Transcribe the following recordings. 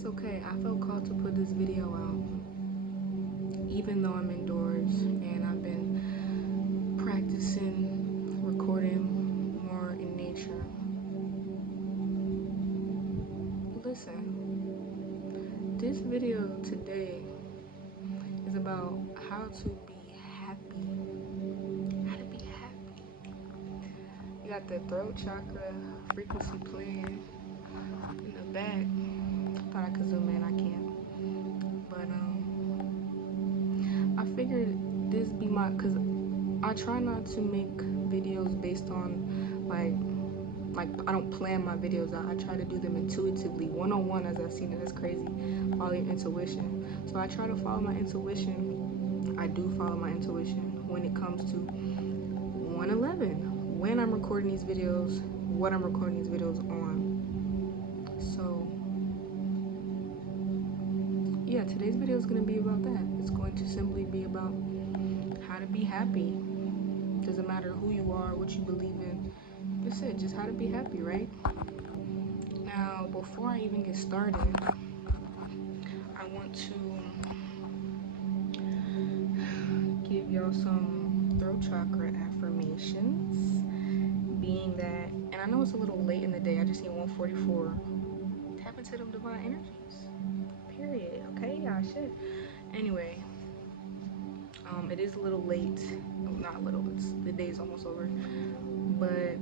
that's okay. I felt called to put this video out, even though I'm indoors and I've been practicing recording more in nature. Listen, this video today is about how to be happy. How to be happy. You got the throat chakra frequency playing in the back. Thought I could zoom in, I can't. But I figured this be my, cause I try not to make videos based on like I don't plan my videos out. I try to do them intuitively, one-on-one, as I've seen it. That's crazy. Follow your intuition. So I try to follow my intuition. I do follow my intuition when it comes to 111. When I'm recording these videos, what I'm recording these videos on. So yeah, today's video is going to be about that. It's going to simply be about how to be happy. Doesn't matter who you are, what you believe in. That's it, just how to be happy, right? Now, before I even get started, I want to give y'all some throat chakra affirmations. Being that, and I know it's a little late in the day, I just need 144. Tap into them divine energies. Period. Okay, y'all shit. Anyway, it is a little late. Oh, not little, the day's almost over. But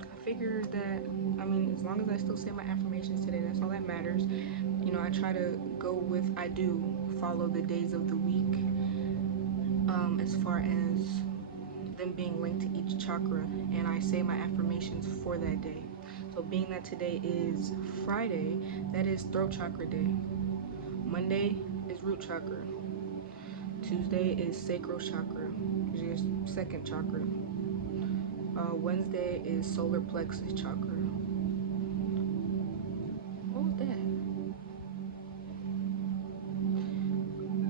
I figured that, I mean, as long as I still say my affirmations today, that's all that matters. You know, I try to go with, I do follow the days of the week, as far as them being linked to each chakra, and I say my affirmations for that day. So being that today is Friday, that is throat chakra day. Monday is root chakra. Tuesday is sacral chakra, which is second chakra. Wednesday is solar plexus chakra. What was that?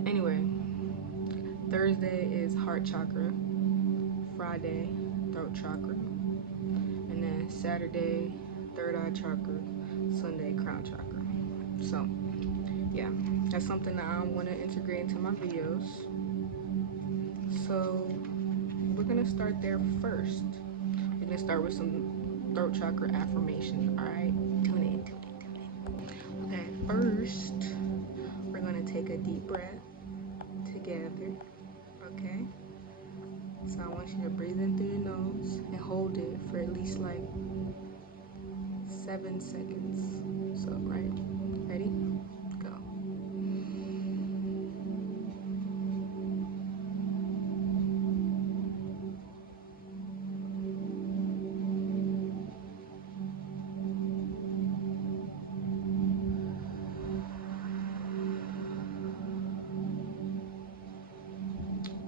Anyway, Thursday is heart chakra. Friday, throat chakra. And then Saturday, third eye chakra. Sunday, crown chakra. So, yeah, that's something that I want to integrate into my videos. So, we're going to start there first. We're going to start with some throat chakra affirmations, alright? Tune in. Okay, first, we're going to take a deep breath together, okay? So I want you to breathe in through your nose and hold it for at least like 7 seconds. So, right? Ready? Go.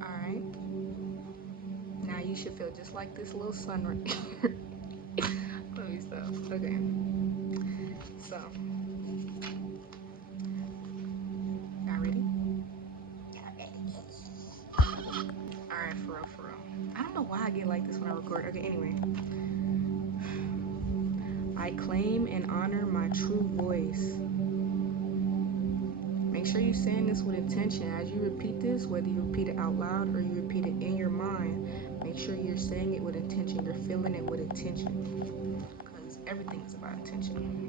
Alright. Now you should feel just like this little sun right here. Let me stop. Okay. So, y'all ready? Alright, for real, for real. I don't know why I get like this when I record. Okay, anyway. I claim and honor my true voice. Make sure you're saying this with intention. As you repeat this, whether you repeat it out loud or you repeat it in your mind, make sure you're saying it with intention. You're feeling it with intention. Because everything is about intention.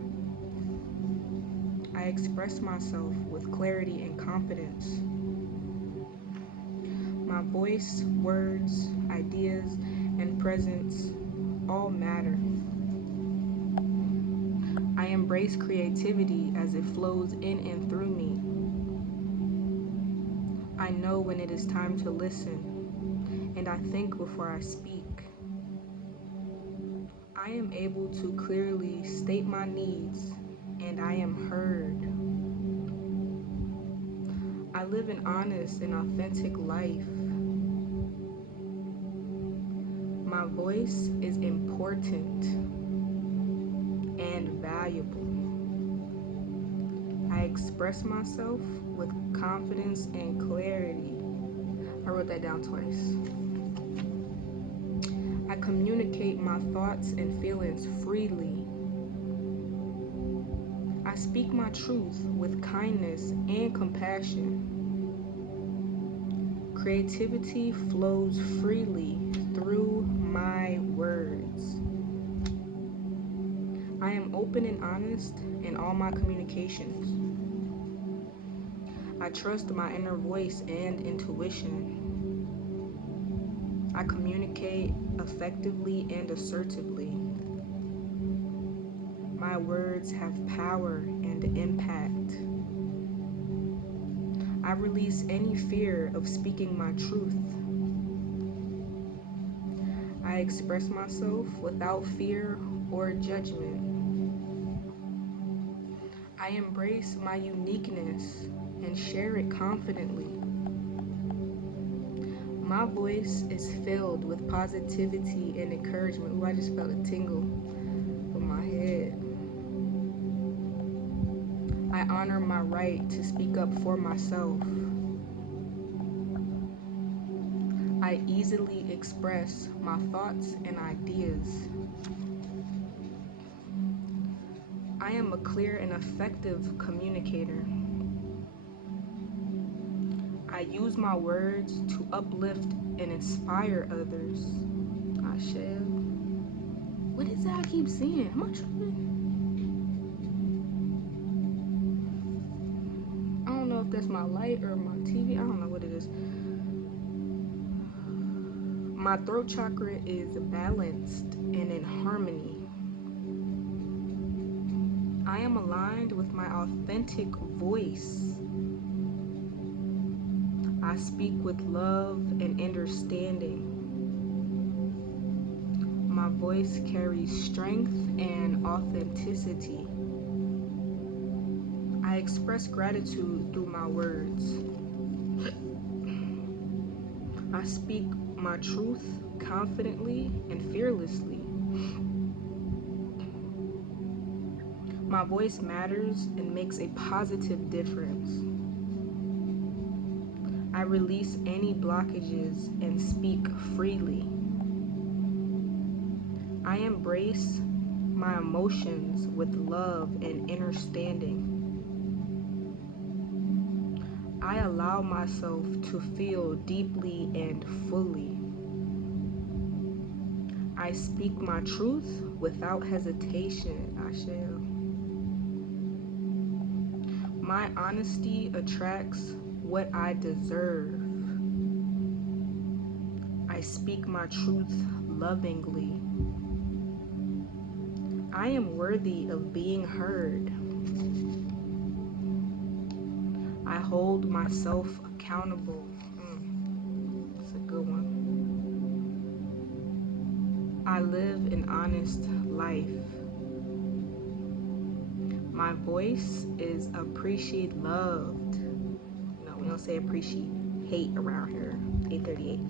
I express myself with clarity and confidence. My voice, words, ideas, and presence all matter. I embrace creativity as it flows in and through me. I know when it is time to listen, and I think before I speak. I am able to clearly state my needs, and I am heard. I live an honest and authentic life. My voice is important and valuable. I express myself with confidence and clarity. I wrote that down twice. I communicate my thoughts and feelings freely. I speak my truth with kindness and compassion. Creativity flows freely through my words. I am open and honest in all my communications. I trust my inner voice and intuition. I communicate effectively and assertively. My words have power and impact. I release any fear of speaking my truth. I express myself without fear or judgment. I embrace my uniqueness and share it confidently. My voice is filled with positivity and encouragement. Ooh, I just felt a tingle from my head. I honor my right to speak up for myself. I easily express my thoughts and ideas. I am a clear and effective communicator. I use my words to uplift and inspire others. I shall. What is that I keep seeing? Am I tripping? I don't know if that's my light or my TV. I don't know what it is. My throat chakra is balanced and in harmony. I am aligned with my authentic voice. I speak with love and understanding. My voice carries strength and authenticity. I express gratitude through my words. I speak my truth confidently and fearlessly. My voice matters and makes a positive difference. I release any blockages and speak freely. I embrace my emotions with love and understanding. I allow myself to feel deeply and fully. I speak my truth without hesitation. I shall. My honesty attracts what I deserve. I speak my truth lovingly. I am worthy of being heard. I hold myself accountable. That's a good one. I live an honest life. My voice is appreciate loved. No, we don't say appreciate hate around here. 838.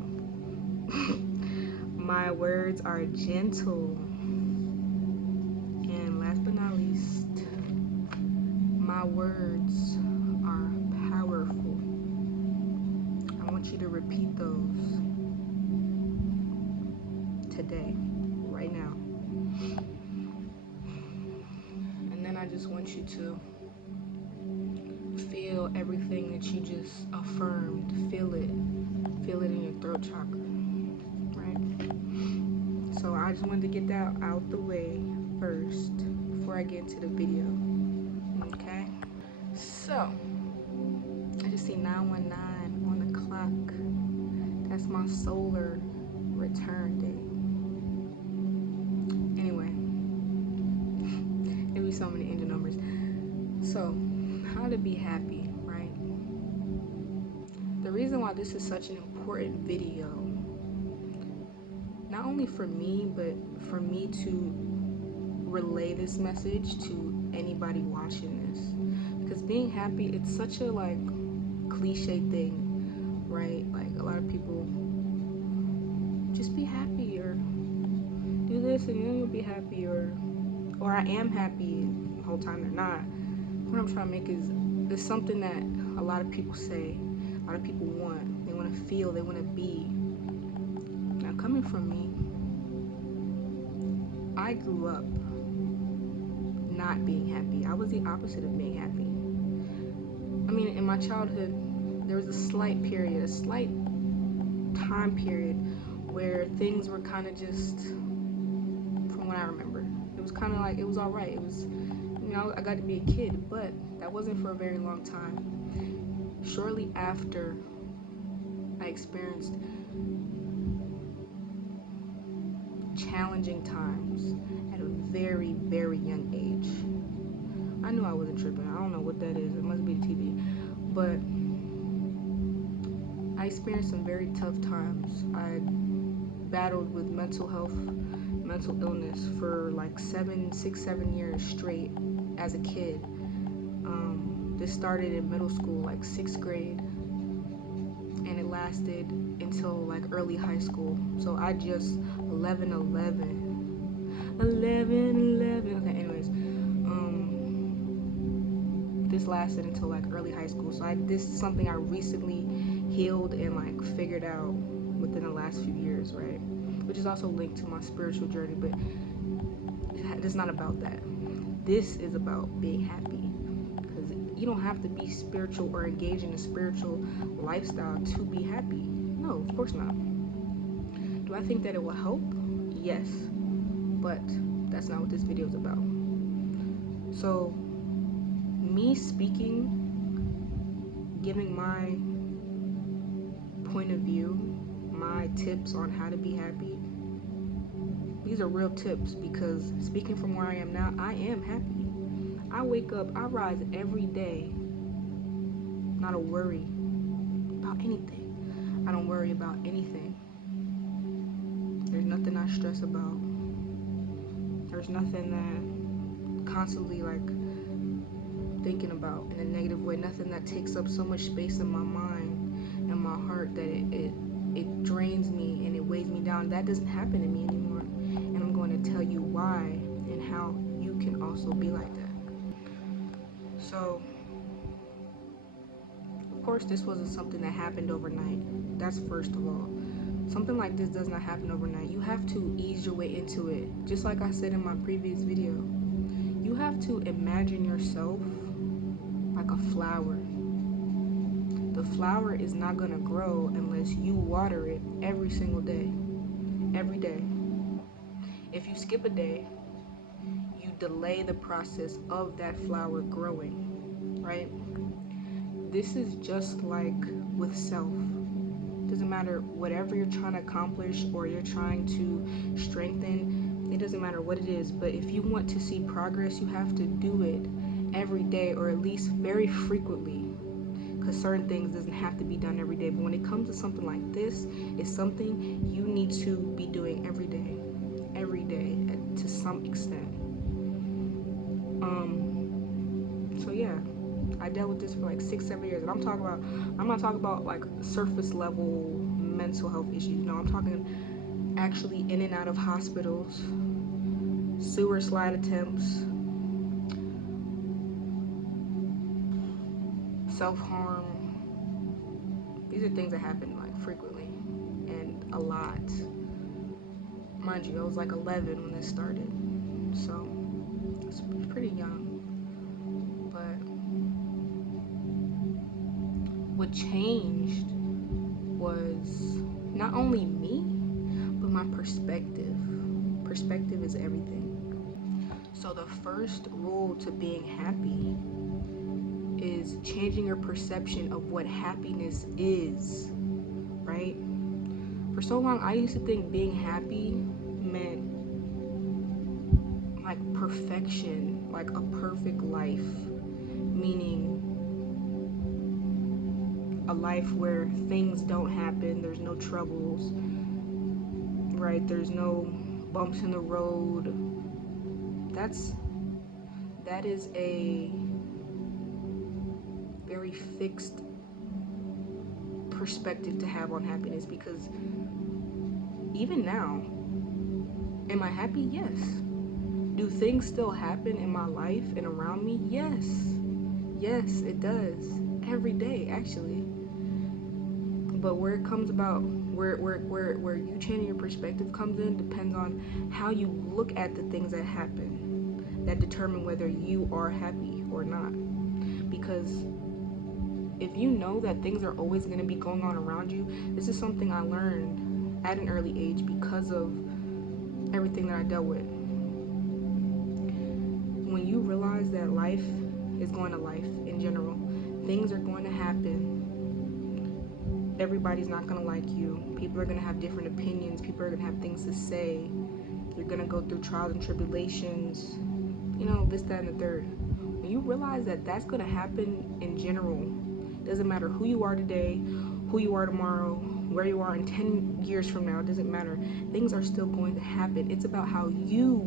My words are gentle. And last but not least, my words are powerful. I want you to repeat those today, right now. And then I just want you to feel everything that you just affirmed. Feel it. Feel it in your throat chakra, right? So I just wanted to get that out the way first before I get into the video, okay? So, I just see 919 on the clock. That's my solar return date. Anyway, there be so many angel numbers. So, how to be happy, right? The reason why this is such an important video, not only for me, but for me to relay this message to anybody watching this, because being happy, it's such a like cliche thing, right? Like a lot of people just be happy or do this and then you'll be happy, or I am happy the whole time they're not. What I'm trying to make is there's something that a lot of people say, a lot of people want. They want to feel, they want to be. Now, coming from me, I grew up not being happy. I was the opposite of being happy. I mean, in my childhood, there was a slight time period where things were kind of just, from what I remember, it was kind of like, it was all right. It was, you know, I got to be a kid, but that wasn't for a very long time. Shortly after I experienced challenging times at a very, very young age. I knew I wasn't tripping. I don't know what that is. It must be the TV. But I experienced some very tough times. I battled with mental illness for like 7 years straight as a kid. This started in middle school, like 6th grade, and it lasted until like early high school. So I just 11. Okay, anyways, this lasted until like early high school. So this is something I recently healed and like figured out within the last few years, right? Which is also linked to my spiritual journey, but it's not about that. This is about being happy, because you don't have to be spiritual or engage in a spiritual lifestyle to be happy. No, of course not. Do I think that it will help? Yes, but that's not what this video is about. So me speaking, giving my point of view, my tips on how to be happy, these are real tips, because speaking from where I am now, I am happy. I wake up, I rise every day, not a worry about anything. I don't worry about anything. There's nothing I stress about. There's nothing that constantly like thinking about in a negative way. Nothing that takes up so much space in my mind and my heart that it drains me and it weighs me down. That doesn't happen to me anymore. And I'm going to tell you why and how you can also be like that. So, of course, this wasn't something that happened overnight. That's first of all. Something like this does not happen overnight. You have to ease your way into it. Just like I said in my previous video, you have to imagine yourself like a flower. The flower is not going to grow unless you water it every single day. Every day. If you skip a day, you delay the process of that flower growing, right? This is just like with self. Doesn't matter whatever you're trying to accomplish or you're trying to strengthen, it doesn't matter what it is, but if you want to see progress, you have to do it every day, or at least very frequently, because certain things doesn't have to be done every day. But when it comes to something like this, it's something you need to be doing every day to some extent. So yeah, I dealt with this for like 6-7 years, and I'm not talking about like surface level mental health issues. No, I'm talking actually in and out of hospitals, sewer slide attempts, self-harm. These are things that happen like frequently and a lot. Mind you, I was like 11 when this started, so it's pretty young. But what changed was not only me, but my perspective. Perspective is everything. So the first rule to being happy is changing your perception of what happiness is, right? For so long, I used to think being happy meant like perfection, like a perfect life, meaning a life where things don't happen, there's no troubles, right? There's no bumps in the road. That is a very fixed perspective to have on happiness, because even now, am I happy? Yes. Do things still happen in my life and around me? Yes. Yes, it does. Every day, actually. But where it comes about, where you changing your perspective comes in, depends on how you look at the things that happen. that determine whether you are happy or not. Because if you know that things are always going to be going on around you, this is something I learned at an early age because of everything that I dealt with. When you realize that life is going to life in general, things are going to happen. Everybody's not going to like you. People are going to have different opinions. People are going to have things to say. You're going to go through trials and tribulations, this, that, and the third. When you realize that that's going to happen in general, doesn't matter who you are today, who you are tomorrow, where you are in 10 years from now, it doesn't matter. Things are still going to happen. It's about how you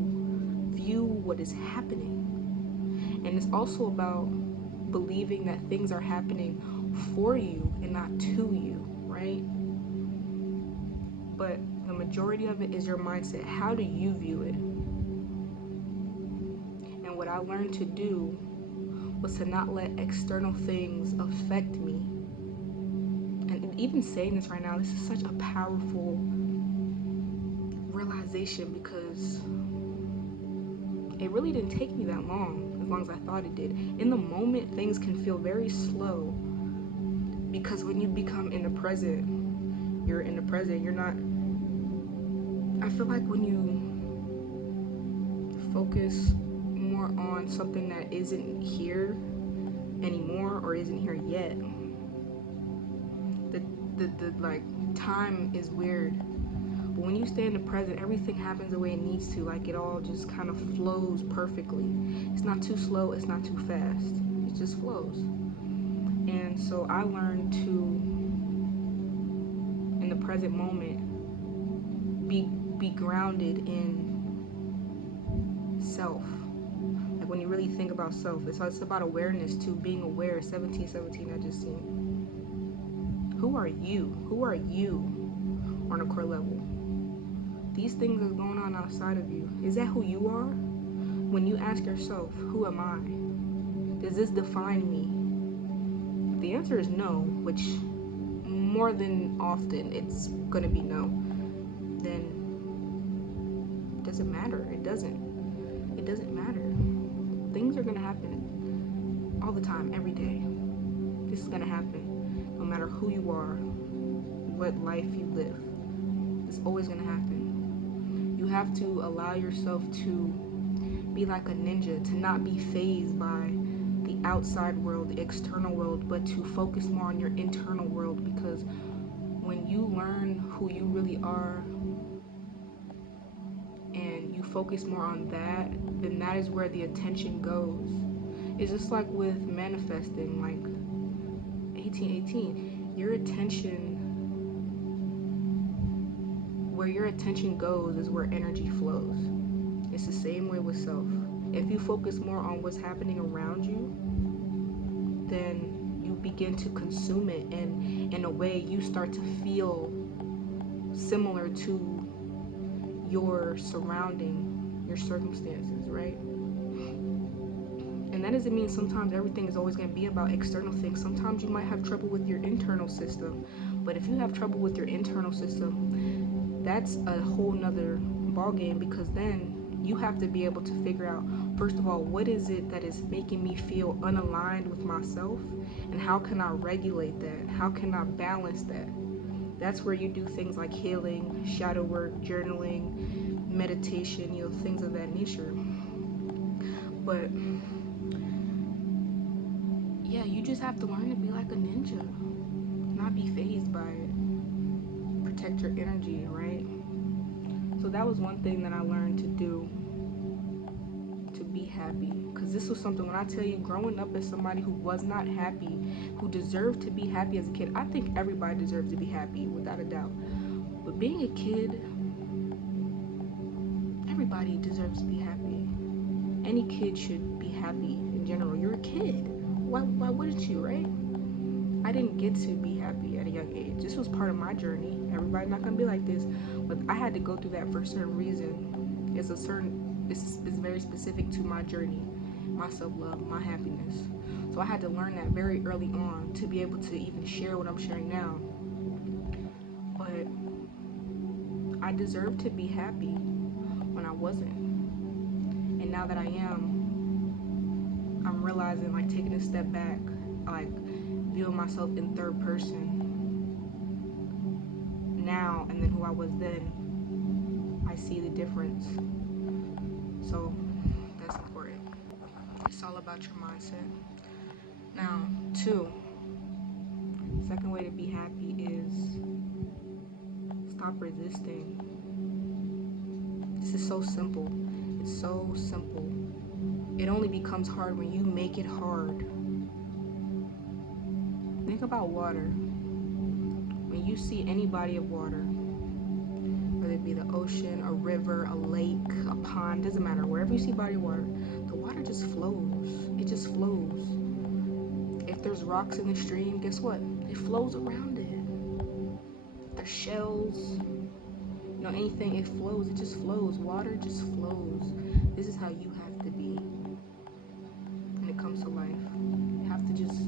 view what is happening. And it's also about believing that things are happening for you and not to you, right? But the majority of it is your mindset. How do you view it? And what I learned to do was to not let external things affect me. And even saying this right now, this is such a powerful realization, because it really didn't take me that long as I thought it did. In the moment, things can feel very slow, because when you become in the present, you're in the present. You're not, I feel like when you focus more on something that isn't here anymore or isn't here yet, the like time is weird. But when you stay in the present, everything happens the way it needs to. Like, it all just kind of flows perfectly. It's not too slow, it's not too fast. It just flows. And so I learned to, in the present moment, be grounded in self. Like, when you really think about self, it's about awareness too, being aware. 1717, I just seen. Who are you? Who are you on a core level? These things that's going on outside of you, is that who you are? When you ask yourself, who am I? Does this define me? If the answer is no, which more than often it's gonna be no, then it doesn't matter. It doesn't matter. Things are gonna happen all the time, every day. This is gonna happen no matter who you are, what life you live. It's always gonna happen. You have to allow yourself to be like a ninja, to not be fazed by the outside world, the external world, but to focus more on your internal world. Because when you learn who you really are and you focus more on that, then that is where the attention goes. It's just like with manifesting, like 1818, your attention, where your attention goes is where energy flows. It's the same way with self. If you focus more on what's happening around you, then you begin to consume it, and in a way you start to feel similar to your surrounding, your circumstances, right? And that doesn't mean sometimes everything is always going to be about external things. Sometimes you might have trouble with your internal system. But if you have trouble with your internal system, that's a whole nother ballgame, because then you have to be able to figure out, first of all, what is it that is making me feel unaligned with myself, and how can I regulate that? How can I balance that? That's where you do things like healing, shadow work, journaling, meditation, things of that nature. But yeah, you just have to learn to be like a ninja, not be fazed by it. Protect your energy, right? So that was one thing that I learned to do, to be happy. Because this was something, when I tell you, growing up as somebody who was not happy, who deserved to be happy as a kid, I think everybody deserves to be happy, without a doubt. But being a kid, everybody deserves to be happy. Any kid should be happy in general. You're a kid. Why wouldn't you, right? I didn't get to be happy at a young age. This was part of my journey. Everybody's not gonna be like this, but I had to go through that for a certain reason. It's very specific to my journey, my self-love, my happiness. So I had to learn that very early on to be able to even share what I'm sharing now. But I deserved to be happy when I wasn't. And now that I'm realizing, like, taking a step back, like viewing myself in third person now and then who I was then. I see the difference. So that's important. It's all about your mindset. Now, second way to be happy is stop resisting. This is so simple. It's so simple. It only becomes hard when you make it hard. Think about water. When you see any body of water, whether it be the ocean, a river, a lake, a pond, doesn't matter. Wherever you see body of water, the water just flows. It just flows. If there's rocks in the stream, guess what? It flows around it. There's shells, anything, it flows. It just flows. Water just flows. This is how you have to be when it comes to life. You have to just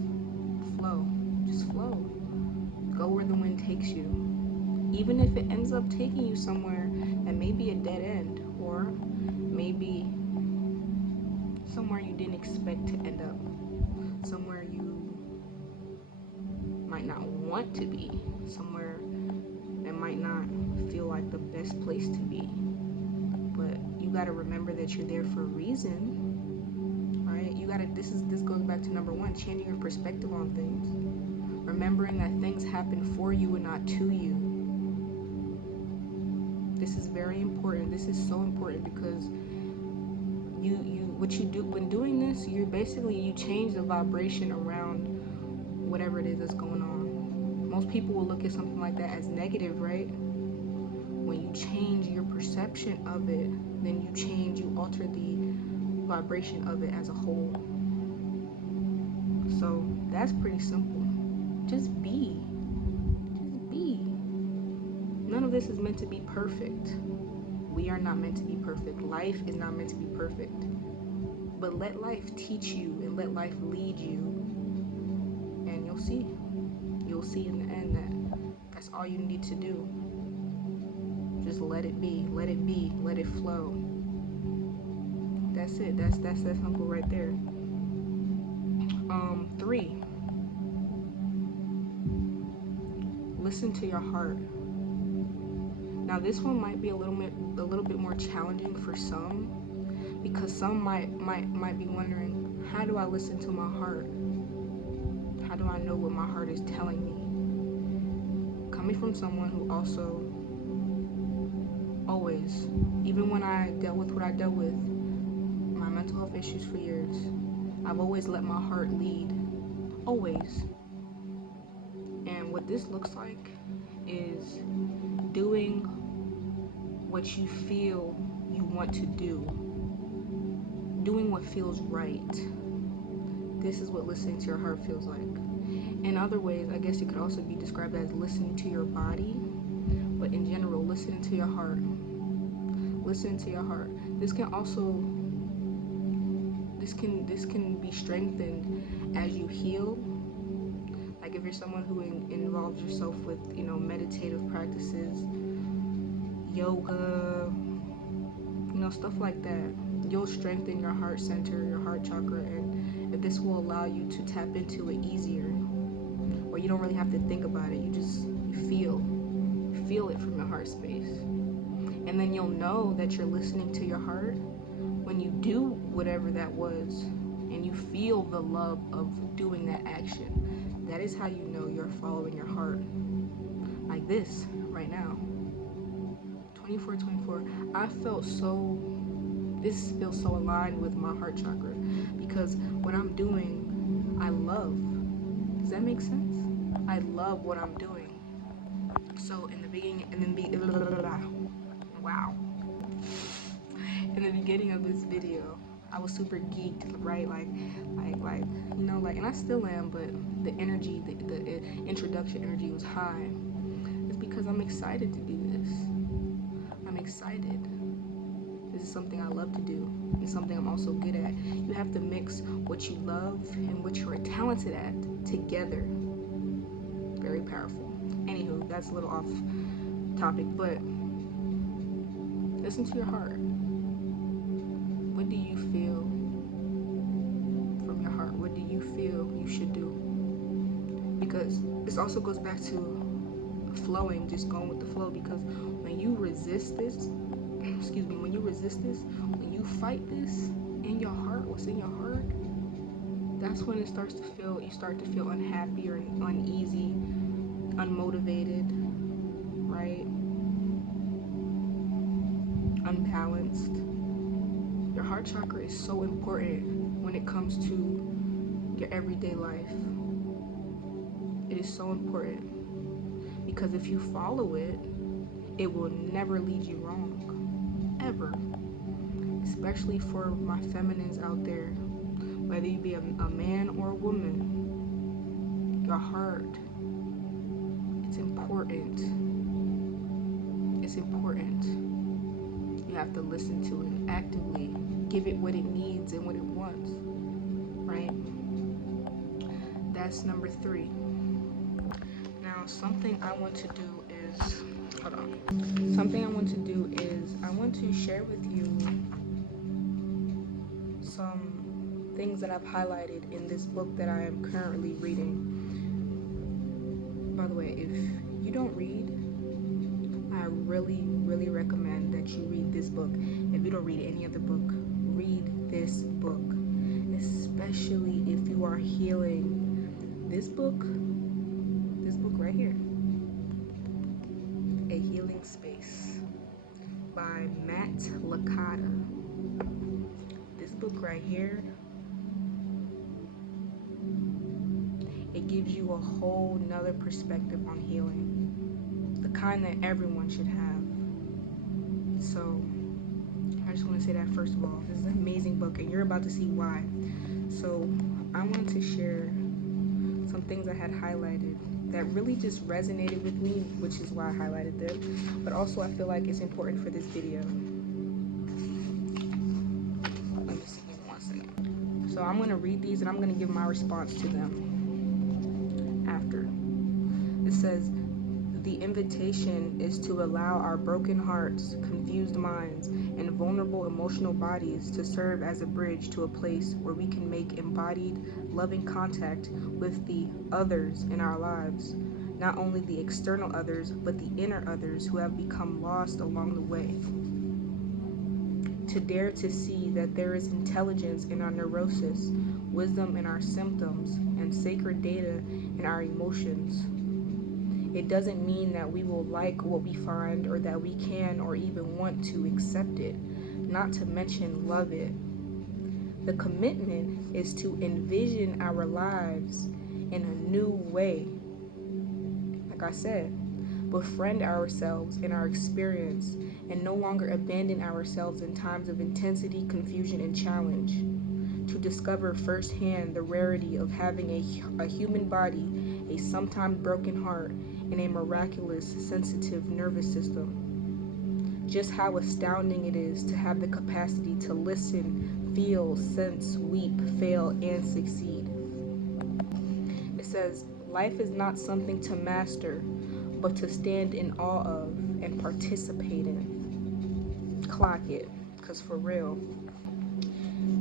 flow. Just flow. Go where the wind takes you. Even if it ends up taking you somewhere that may be a dead end, or maybe somewhere you didn't expect to end up, somewhere you might not want to be, somewhere that might not feel like the best place to be. But you got to remember that you're there for a reason, right? This goes back to number one, changing your perspective on things. Remembering that things happen for you and not to you. This is very important. This is so important because what you do when doing this, you change the vibration around whatever it is that's going on. Most people will look at something like that as negative, right? When you change your perception of it, then you alter the vibration of it as a whole. So that's pretty simple. Just be. None of this is meant to be perfect. We are not meant to be perfect. Life is not meant to be perfect. But let life teach you and let life lead you. And you'll see. You'll see in the end that's all you need to do. Just let it be. Let it be. Let it flow. That's it. That's that simple right there. 3. Listen to your heart. Now this one might be a little bit more challenging for some, because some might be wondering, how do I listen to my heart? How do I know what my heart is telling me? Coming from someone who also always, even when I dealt with what I dealt with, my mental health issues for years, I've always let my heart lead. Always. And what this looks like is doing what you feel you want to do. Doing what feels right. This is what listening to your heart feels like. In other ways, I guess it could also be described as listening to your body, but in general, listening to your heart. Listening to your heart. This can be strengthened as you heal. Like if you're someone who involves yourself with, meditative practices, yoga, stuff like that, you'll strengthen your heart center, your heart chakra, and this will allow you to tap into it easier, where you don't really have to think about it. You feel it from your heart space. And then you'll know that you're listening to your heart when you do whatever that was, and you feel the love of doing that action. That is how you know you're following your heart. Like this right now. 24/24. This feels so aligned with my heart chakra, because what I'm doing, I love. Does that make sense? I love what I'm doing. So in the beginning, wow. In the beginning of this video, I was super geeked, right? Like, and I still am, but the energy, the introduction energy was high. It's because I'm excited to do this. I'm excited. This is something I love to do. It's something I'm also good at. You have to mix what you love and what you're talented at together. Very powerful. Anywho, that's a little off topic, but listen to your heart. What do you this also goes back to flowing, just going with the flow, because when you resist this, excuse me, when you resist this, when you fight this in your heart, what's in your heart, that's when it starts to feel, you start to feel unhappy or uneasy, unmotivated, right? Unbalanced. Your heart chakra is so important when it comes to your everyday life. It is so important because if you follow it, it will never lead you wrong, ever. Especially for my feminines out there, whether you be a man or a woman, your heart, it's important. It's important. You have to listen to it actively, give it what it needs and what it wants, right? That's number 3. Now, something I want to do is, I want to share with you some things that I've highlighted in this book that I am currently reading. By the way, if you don't read, I really, really recommend that you read this book. If you don't read any other book, read this book, especially if you are healing. This book right here, A Healing Space by Matt Licata. This book right here, it gives you a whole nother perspective on healing, the kind that everyone should have. So I just want to say that first of all, this is an amazing book and you're about to see why. So I want to share some things I had highlighted that really just resonated with me, which is why I highlighted them, but also I feel like it's important for this video. Let me see, give me 1 second. So I'm going to read these and I'm going to give my response to them after. It says, the invitation is to allow our broken hearts, confused minds, and vulnerable emotional bodies to serve as a bridge to a place where we can make embodied, loving contact with the others in our lives. Not only the external others, but the inner others who have become lost along the way. To dare to see that there is intelligence in our neurosis, wisdom in our symptoms, and sacred data in our emotions. It doesn't mean that we will like what we find or that we can or even want to accept it, not to mention love it. The commitment is to envision our lives in a new way. Like I said, befriend ourselves in our experience and no longer abandon ourselves in times of intensity, confusion, and challenge. To discover firsthand the rarity of having a human body, a sometimes broken heart, and a miraculous, sensitive nervous system. Just how astounding it is to have the capacity to listen, feel, sense, weep, fail, and succeed. It says, life is not something to master, but to stand in awe of and participate in. Clock it, because for real.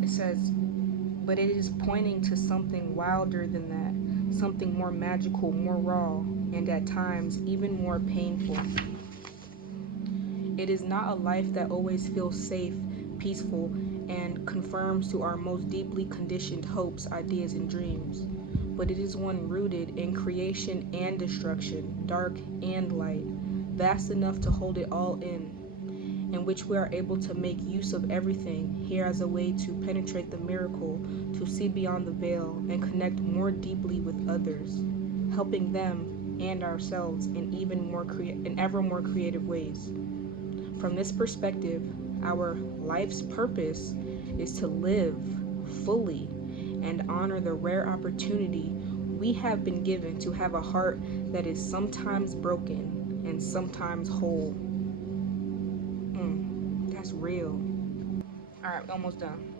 It says, but it is pointing to something wilder than that, something more magical, more raw, and at times even more painful. It is not a life that always feels safe, peaceful, and conforms to our most deeply conditioned hopes, ideas, and dreams, but it is one rooted in creation and destruction, dark and light, vast enough to hold it all in which we are able to make use of everything here as a way to penetrate the miracle, to see beyond the veil, and connect more deeply with others, helping them and ourselves in ever more creative ways. From this perspective, our life's purpose is to live fully and honor the rare opportunity we have been given to have a heart that is sometimes broken and sometimes whole. That's real. Alright, almost done.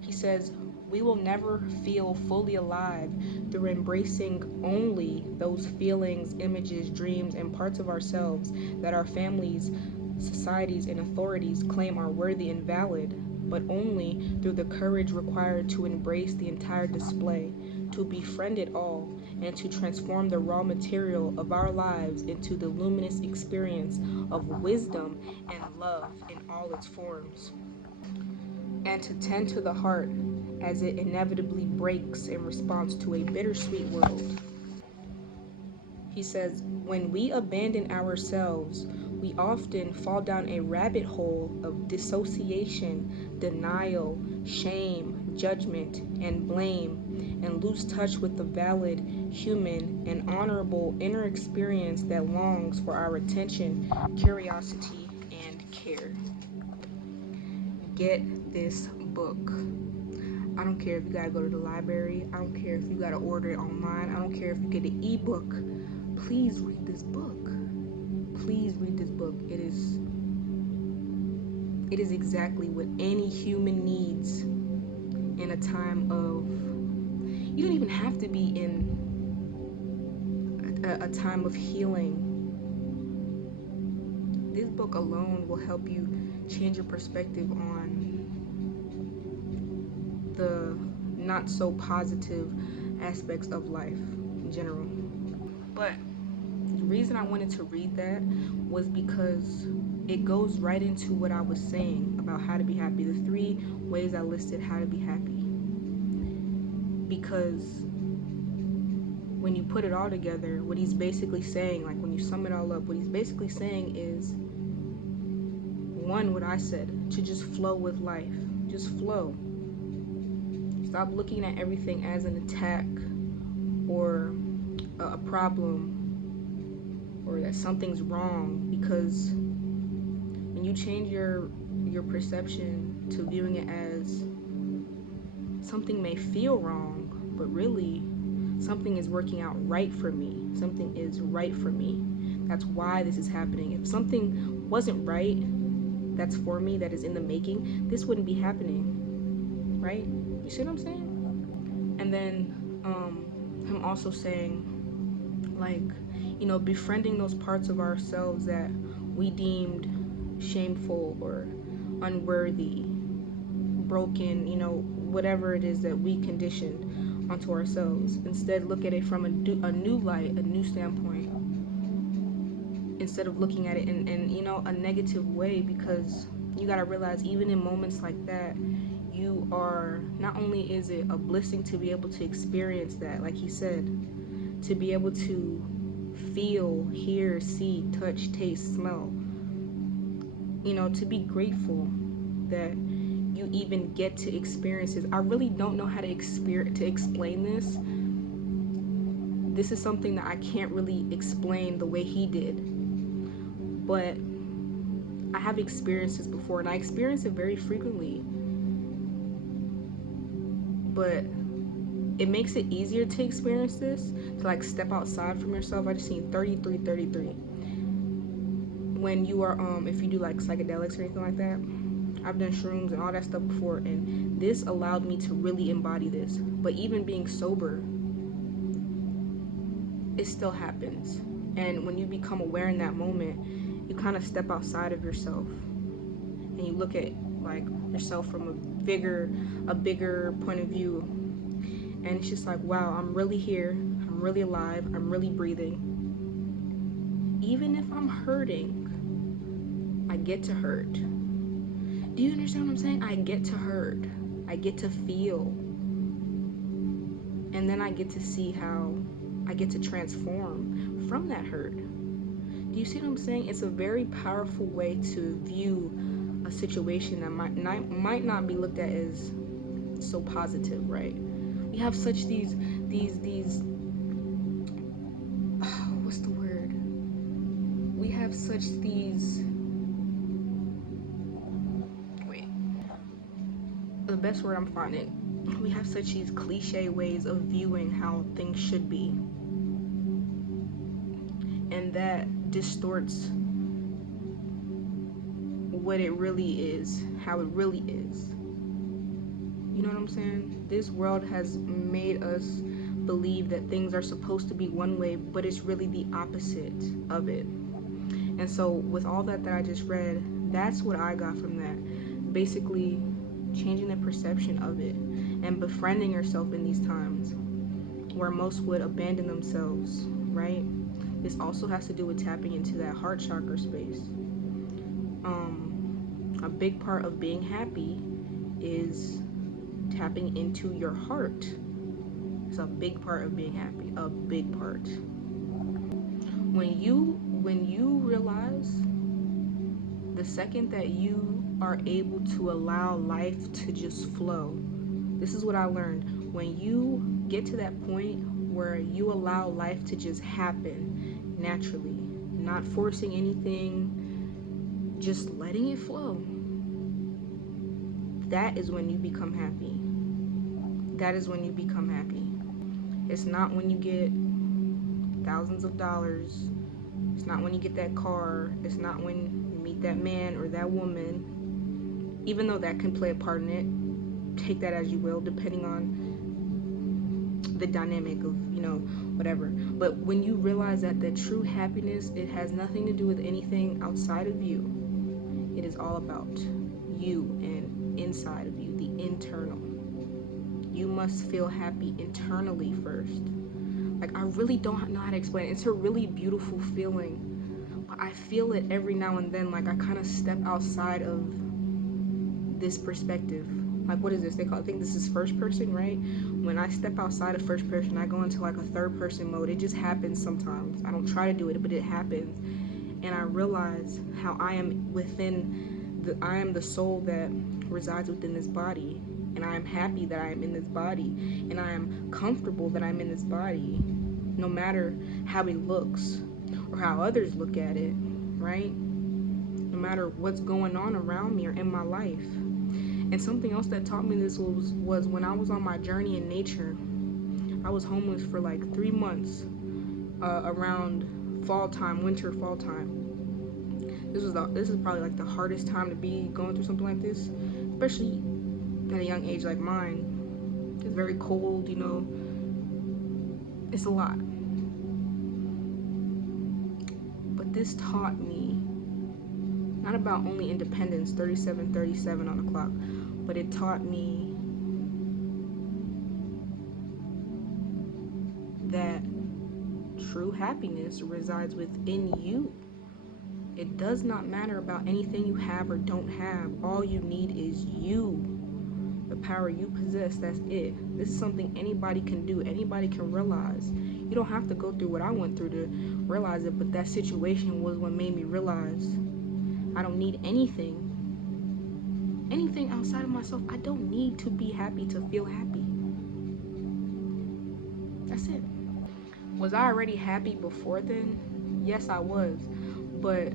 He says, we will never feel fully alive through embracing only those feelings, images, dreams, and parts of ourselves that our families, societies, and authorities claim are worthy and valid, but only through the courage required to embrace the entire display, to befriend it all, and to transform the raw material of our lives into the luminous experience of wisdom and love in all its forms, and to tend to the heart as it inevitably breaks in response to a bittersweet world. He says, when we abandon ourselves, we often fall down a rabbit hole of dissociation, denial, shame, judgment, and blame, and lose touch with the valid, human, and honorable inner experience that longs for our attention, curiosity, and care. Get this book. I don't care if you gotta go to the library. I don't care if you gotta order it online. I don't care if you get an ebook. Please read this book. Please read this book. It is exactly what any human needs in a time of, you don't even have to be in a time of healing. This book alone will help you change your perspective on the not so positive aspects of life in general. But the reason I wanted to read that was because it goes right into what I was saying about how to be happy. The 3 ways I listed how to be happy. Because when you put it all together, what he's basically saying, like when you sum it all up, what he's basically saying is, one, what I said, to just flow with life. Just flow. Stop looking at everything as an attack or a problem, or that something's wrong, because when you change your perception to viewing it as something may feel wrong, but really something is working out right for me. Something is right for me. That's why this is happening. If something wasn't right, that's for me, that is in the making, this wouldn't be happening, right? You see what I'm saying? And then him also saying, like, befriending those parts of ourselves that we deemed shameful or unworthy, broken, whatever it is that we conditioned onto ourselves. Instead, look at it from a new light, a new standpoint, instead of looking at it in a negative way, because you got to realize, even in moments like that, you are, not only is it a blessing to be able to experience that, like he said, to be able to feel, hear, see, touch, taste, smell, to be grateful that you even get to experience this. I really don't know how to explain this. This is something that I can't really explain the way he did, but I have experienced this before, and I experience it very frequently, but it makes it easier to experience this, to like step outside from yourself. I just seen 33. When you are if you do like psychedelics or anything like that, I've done shrooms and all that stuff before, and this allowed me to really embody this. But even being sober, it still happens. And when you become aware in that moment, you kind of step outside of yourself and you look at like yourself from a bigger point of view, and it's just like, wow, I'm really here, I'm really alive, I'm really breathing. Even if I'm hurting, I get to hurt. Do you understand what I'm saying? I get to hurt, I get to feel, and then I get to see how I get to transform from that hurt. Do you see what I'm saying? It's a very powerful way to view a situation that might not be looked at as so positive, right? We have such these what's the word? We have such these, the best word I'm finding, we have such these cliche ways of viewing how things should be, and that distorts what it really is, how it really is. You know what I'm saying? This world has made us believe that things are supposed to be one way, but it's really the opposite of it. And so with all that I just read, that's what I got from that. Basically changing the perception of it and befriending yourself in these times. where most would abandon themselves, right? This also has to do with tapping into that heart chakra space. A big part of being happy is tapping into your heart. It's a big part of being happy, a big part. When you realize, the second that you are able to allow life to just flow, this is what I learned. When you get to that point where you allow life to just happen naturally, not forcing anything, just letting it flow, that is when you become happy. That is when you become happy. It's not when you get thousands of dollars. It's not when you get that car. It's not when you meet that man or that woman. Even though that can play a part in it, take that as you will, depending on the dynamic of, whatever. But when you realize that the true happiness, it has nothing to do with anything outside of you. It is all about you and inside of you, the internal. You must feel happy internally first. Like, I really don't know how to explain it. It's a really beautiful feeling. But I feel it every now and then. Like, I kind of step outside of this perspective. Like, what is this? I think this is first person, right? When I step outside of first person, I go into like a third person mode. It just happens sometimes. I don't try to do it, but it happens. And I realize how I am the soul that resides within this body. And I am happy that I am in this body. And I am comfortable that I'm in this body. No matter how it looks or how others look at it, right? No matter what's going on around me or in my life. And something else that taught me this was when I was on my journey in nature. I was homeless for like 3 months around fall time, winter, fall time. This is probably like the hardest time to be going through something like this, especially at a young age like mine. It's very cold, It's a lot. But this taught me not about only independence, 37 on the clock, but it taught me that true happiness resides within you. It does not matter about anything you have or don't have. All you need is you. The power you possess, that's it. This is something anybody can do. Anybody can realize. You don't have to go through what I went through to realize it, but that situation was what made me realize I don't need anything. Anything outside of myself. I don't need to be happy to feel happy. That's it. Was I already happy before then? Yes, I was. But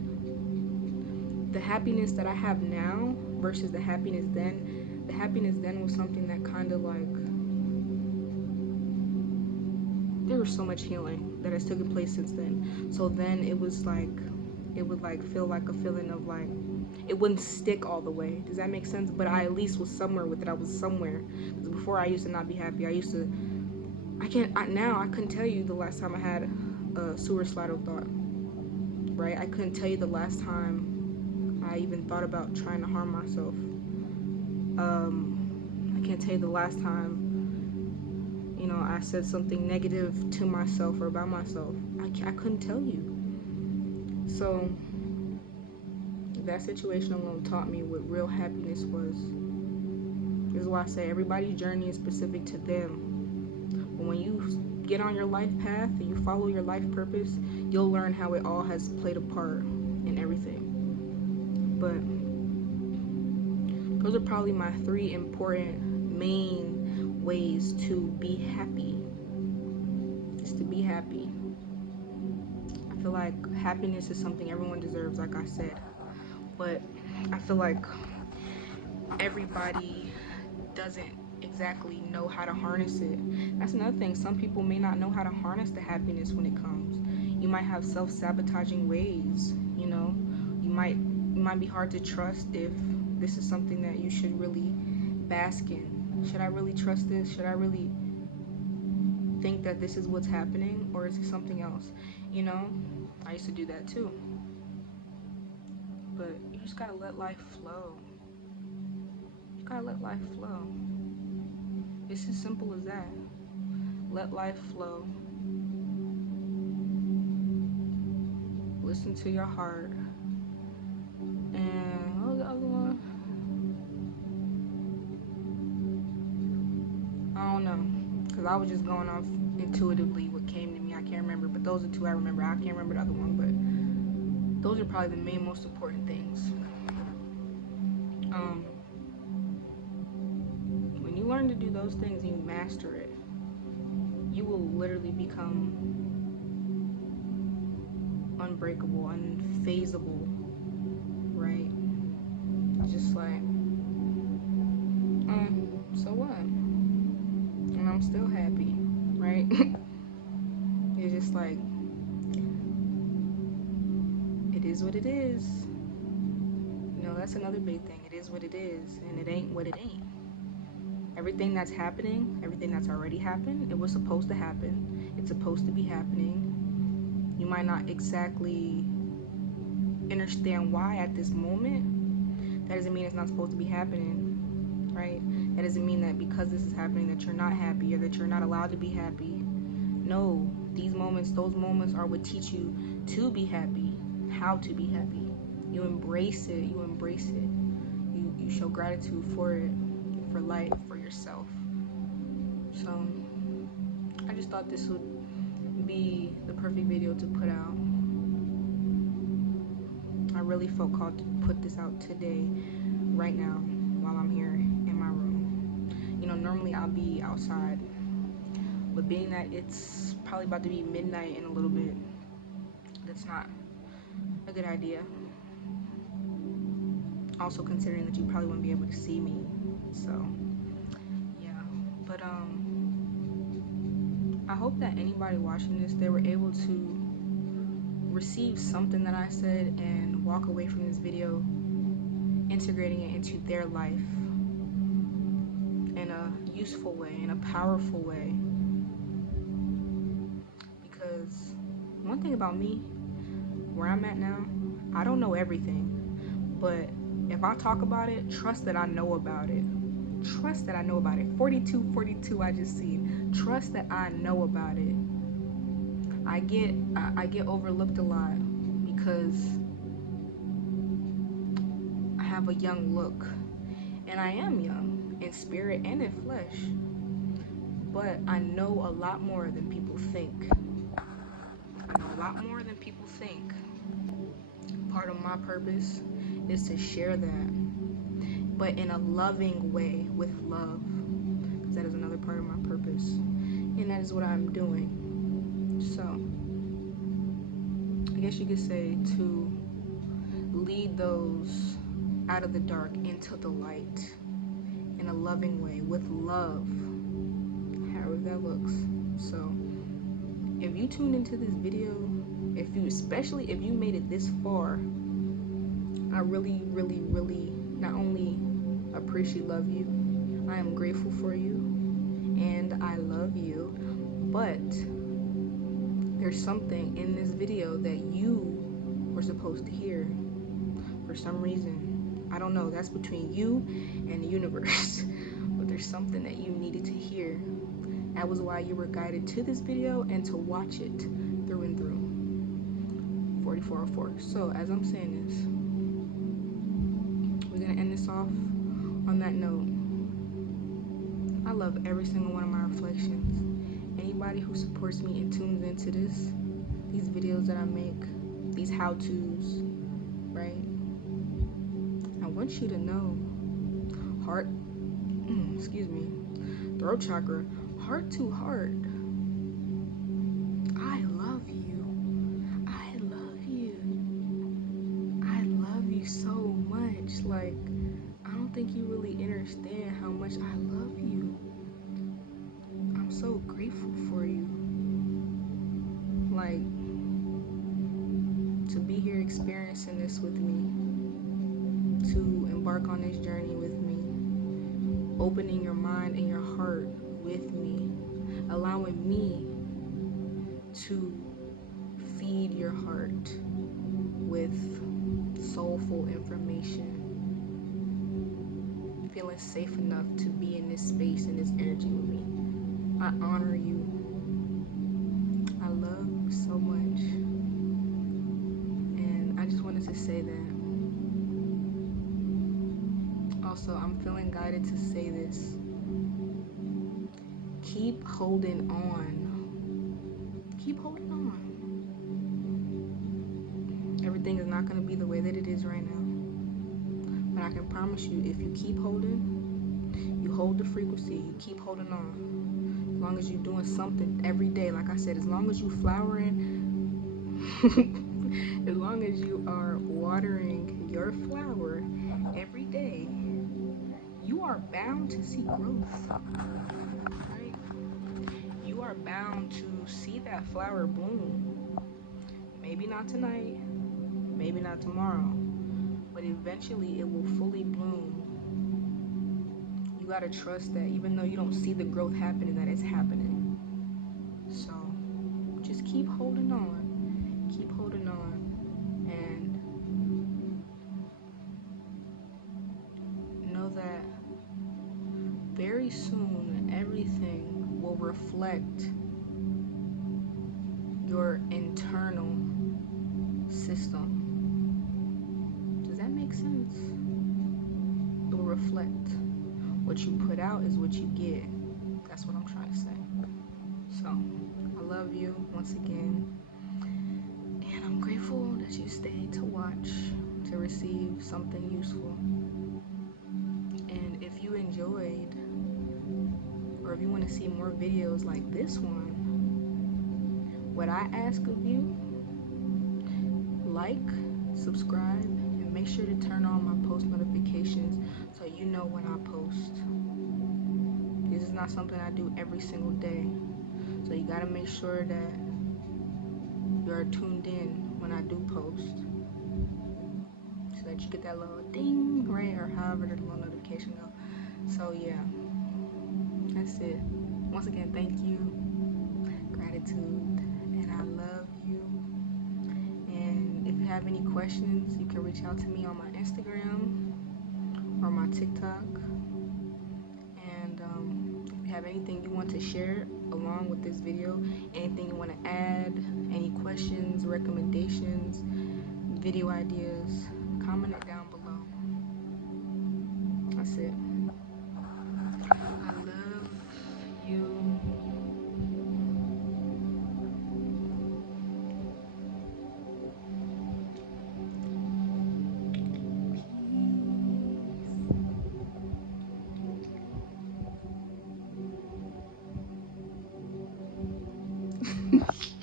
the happiness that I have now versus the happiness then was something that kind of like, there was so much healing that has taken place since then. So then it was like, it would like feel like a feeling of like, it wouldn't stick all the way. Does that make sense? But I at least was somewhere with it. I was somewhere. Because before I used to not be happy. I couldn't tell you the last time I had a suicidal thought. Right? I couldn't tell you the last time I even thought about trying to harm myself. I can't tell you the last time, I said something negative to myself or about myself. I couldn't tell you. So that situation alone taught me what real happiness was. This is why I say everybody's journey is specific to them. But when you get on your life path and you follow your life purpose, you'll learn how it all has played a part in everything. But those are probably my 3 important main ways to be happy. Is to be happy. I feel like happiness is something everyone deserves, like I said. But I feel like everybody doesn't exactly know how to harness it. That's another thing. Some people may not know how to harness the happiness when it comes. You might have self-sabotaging ways, You might be hard to trust if this is something that you should really bask in. Should I really trust this? Should I really think that this is what's happening, or is it something else? I used to do that too. But you just gotta let life flow. You gotta let life flow. It's as simple as that. Let life flow. Listen to your heart. And what was the other one? I don't know, because I was just going off intuitively what came to me. I can't remember, but those are two I remember. I can't remember the other one, but those are probably the main most important things. When you learn to do those things and you master it, you will literally become unbreakable, unfazable, right? Just like, so what? And I'm still happy, right? It's just like, it is what it is. You know, that's another big thing. It is what it is, and it ain't what it ain't. Everything that's happening, everything that's already happened, it was supposed to happen. It's supposed to be happening. You might not exactly understand why at this moment. That doesn't mean it's not supposed to be happening, right? That doesn't mean that because this is happening that you're not happy or that you're not allowed to be happy. No, these moments, those moments are what teach you to be happy, how to be happy. You embrace it, you embrace it. You show gratitude for it, for life, for yourself. So I just thought this would be the perfect video to put out. I really felt called to put this out today, right now, while I'm here in my room. You know, normally I'll be outside, but being that it's probably about to be midnight in a little bit, that's not a good idea. Also considering that you probably won't be able to see me, so yeah. But I hope that anybody watching this, they were able to receive something that I said and walk away from this video integrating it into their life in a useful way, in a powerful way. Because one thing about me, where I'm at now, I don't know everything, but if I talk about it, trust that I know about it. Trust that I know about it. 42 I just seen. Trust that I know about it. I get overlooked a lot because I have a young look, and I am young in spirit and in flesh, but I know a lot more than people think. I know a lot more than people think. Part of my purpose is to share that, but in a loving way, with love, because that is another part of my purpose, and that is what I'm doing. So I guess you could say to lead those out of the dark into the light in a loving way, with love, however that looks. So if you tuned into this video, especially if you made it this far, I really not only appreciate, love you, I am grateful for you, and I love you, but there's something in this video that you were supposed to hear for some reason. I don't know, that's between you and the universe. But there's something that you needed to hear. That was why you were guided to this video and to watch it through and through. 4404. So as I'm saying this, we're gonna end this off on that note. I love every single one of my reflections. Anybody who supports me and tunes into these videos that I make, these how-tos, right? I want you to know, throat chakra, heart to heart, I love you. I love you. I love you so much. Like, I don't think you really understand how much I love you. I'm so grateful for you. Like, to be here experiencing this with me, to embark on this journey with me, opening your mind and your heart with me, allowing me to feed your heart with soulful information, feeling safe enough to be in this space and this energy with me. I honor you. decided to say this. Keep holding on. Keep holding on. Everything is not going to be the way that it is right now. But I can promise you, if you keep holding, you hold the frequency, you keep holding on. As long as you're doing something every day, like I said, as long as you flowering, as long as you are watering your flower every day, you are bound to see growth, right? You are bound to see that flower bloom. Maybe not tonight, maybe not tomorrow, but eventually it will fully bloom. You gotta trust that even though you don't see the growth happening, that it's happening. So just keep holding on, keep holding on, and know that very soon everything will reflect your internal system. Does that make sense? It will reflect. What you put out is what you get. That's what I'm trying to say. So, I love you once again. And I'm grateful that you stayed to watch, to receive something useful. And if you enjoyed, or if you want to see more videos like this one, what I ask of you, like, subscribe, and make sure to turn on my post notifications so you know when I post. This is not something I do every single day, so you gotta make sure that you're tuned in when I do post, so that you get that little ding, right, or however the little notification go. So yeah, that's it. Once again, thank you, gratitude, and I love you. And if you have any questions, you can reach out to me on my Instagram or my TikTok. And if you have anything you want to share along with this video, anything you want to add, any questions, recommendations, video ideas, comment it down below. That's it. I love you. Peace.